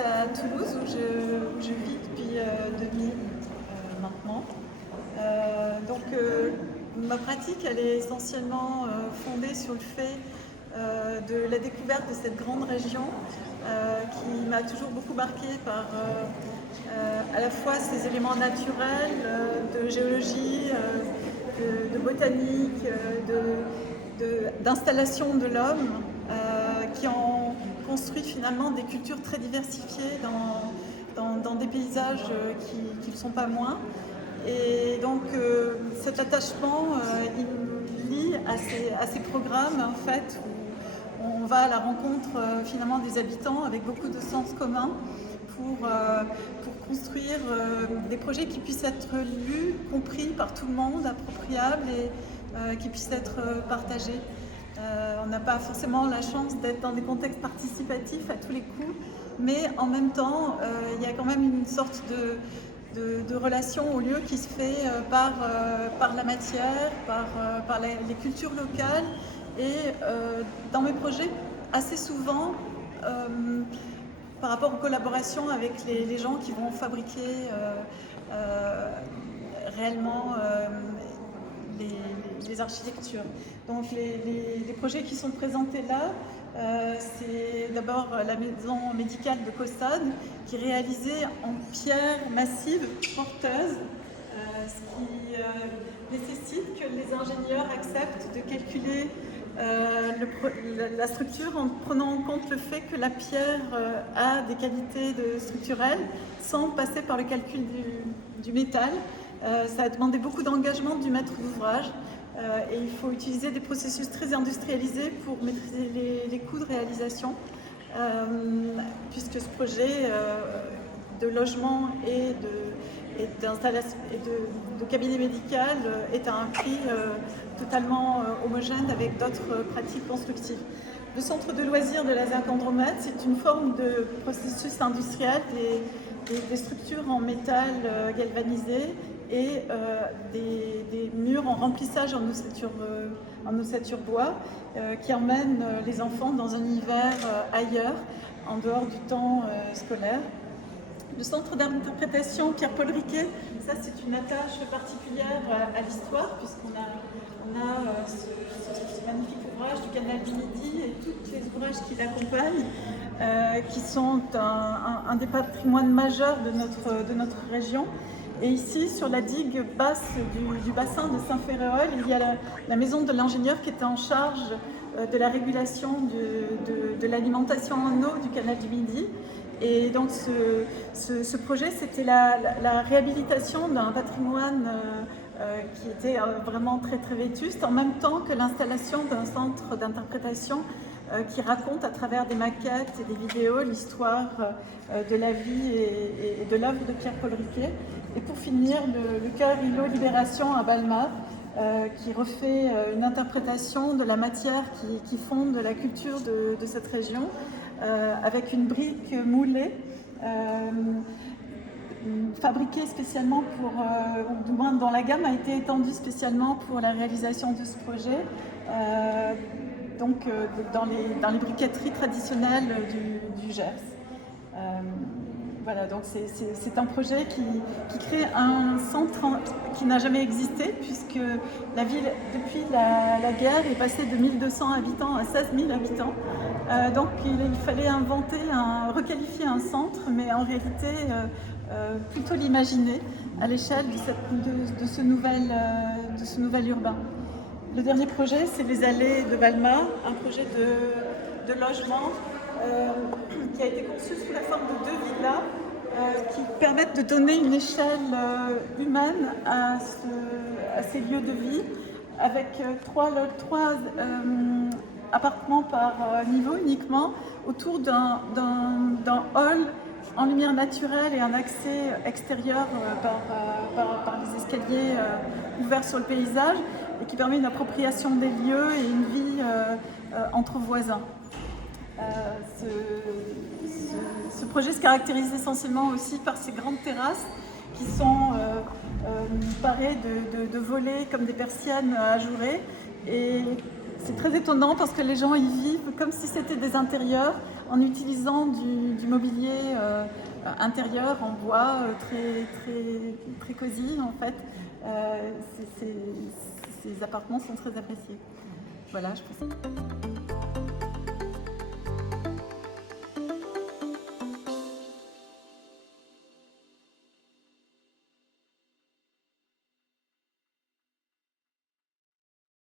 à Toulouse où je vis depuis 2000 maintenant. Ma pratique elle est essentiellement fondée sur le fait de la découverte de cette grande région qui m'a toujours beaucoup marquée par à la fois ses éléments naturels, de géologie, de botanique, d'installation de l'homme qui ont construit finalement des cultures très diversifiées dans des paysages qui ne sont pas moins. Et donc cet attachement, il me lie à ces programmes en fait, où on va à la rencontre finalement des habitants avec beaucoup de sens commun pour construire des projets qui puissent être lus, compris par tout le monde, appropriables et qui puissent être partagés. On n'a pas forcément la chance d'être dans des contextes participatifs à tous les coups, mais en même temps, il y a quand même une sorte de relation au lieu qui se fait par la matière, par les cultures locales et dans mes projets, assez souvent, par rapport aux collaborations avec les gens qui vont fabriquer réellement les architectures. Donc les projets qui sont présentés là, c'est d'abord la maison médicale de Caussade qui est réalisée en pierre massive porteuse, ce qui nécessite que les ingénieurs acceptent de calculer la structure en prenant en compte le fait que la pierre a des qualités structurelles sans passer par le calcul du métal. Ça a demandé beaucoup d'engagement du maître d'ouvrage et il faut utiliser des processus très industrialisés pour maîtriser les coûts de réalisation puisque ce projet de logement et de cabinet médical est à un prix totalement homogène avec d'autres pratiques constructives. Le centre de loisirs de la ZAC Andromède, c'est une forme de processus industriel des structures en métal galvanisé et des murs en remplissage en ossature bois qui emmènent les enfants dans un univers ailleurs, en dehors du temps scolaire. Le centre d'interprétation Pierre-Paul Riquet, ça c'est une attache particulière à l'histoire puisqu'on a ce magnifique ouvrage du Canal du Midi et tous les ouvrages qui l'accompagnent qui sont un des patrimoines majeurs de notre région. Et ici, sur la digue basse du bassin de Saint-Féréol, il y a la maison de l'ingénieur qui était en charge de la régulation de l'alimentation en eau du Canal du Midi. Et donc ce projet, c'était la réhabilitation d'un patrimoine qui était vraiment très très vétuste, en même temps que l'installation d'un centre d'interprétation qui raconte à travers des maquettes et des vidéos l'histoire de la vie et de l'œuvre de Pierre-Paul Riquet. Et pour finir, le chœur Îlot Libération à Balma, qui refait une interprétation de la matière qui fonde la culture de cette région, avec une brique moulée, fabriquée spécialement pour, du moins dont la gamme a été étendue spécialement pour la réalisation de ce projet, dans les briqueteries traditionnelles du Gers. Voilà, donc c'est un projet qui crée un centre qui n'a jamais existé, puisque la ville, depuis la guerre, est passée de 1200 habitants à 16 000 habitants. Donc il fallait requalifier un centre, mais en réalité plutôt l'imaginer à l'échelle de ce nouvel urbain. Le dernier projet, c'est les allées de Balma, un projet de logement qui a été conçu sous la forme de 2 villas qui permettent de donner une échelle humaine à ces lieux de vie, avec trois appartements par niveau uniquement, autour d'un hall en lumière naturelle et un accès extérieur par les escaliers ouverts sur le paysage, et qui permet une appropriation des lieux et une vie entre voisins. Ce projet se caractérise essentiellement aussi par ces grandes terrasses qui sont parées de volets comme des persiennes ajourées. Et c'est très étonnant parce que les gens y vivent comme si c'était des intérieurs, en utilisant du mobilier intérieur en bois très cosy en fait. Ces appartements sont très appréciés. Voilà, je pense.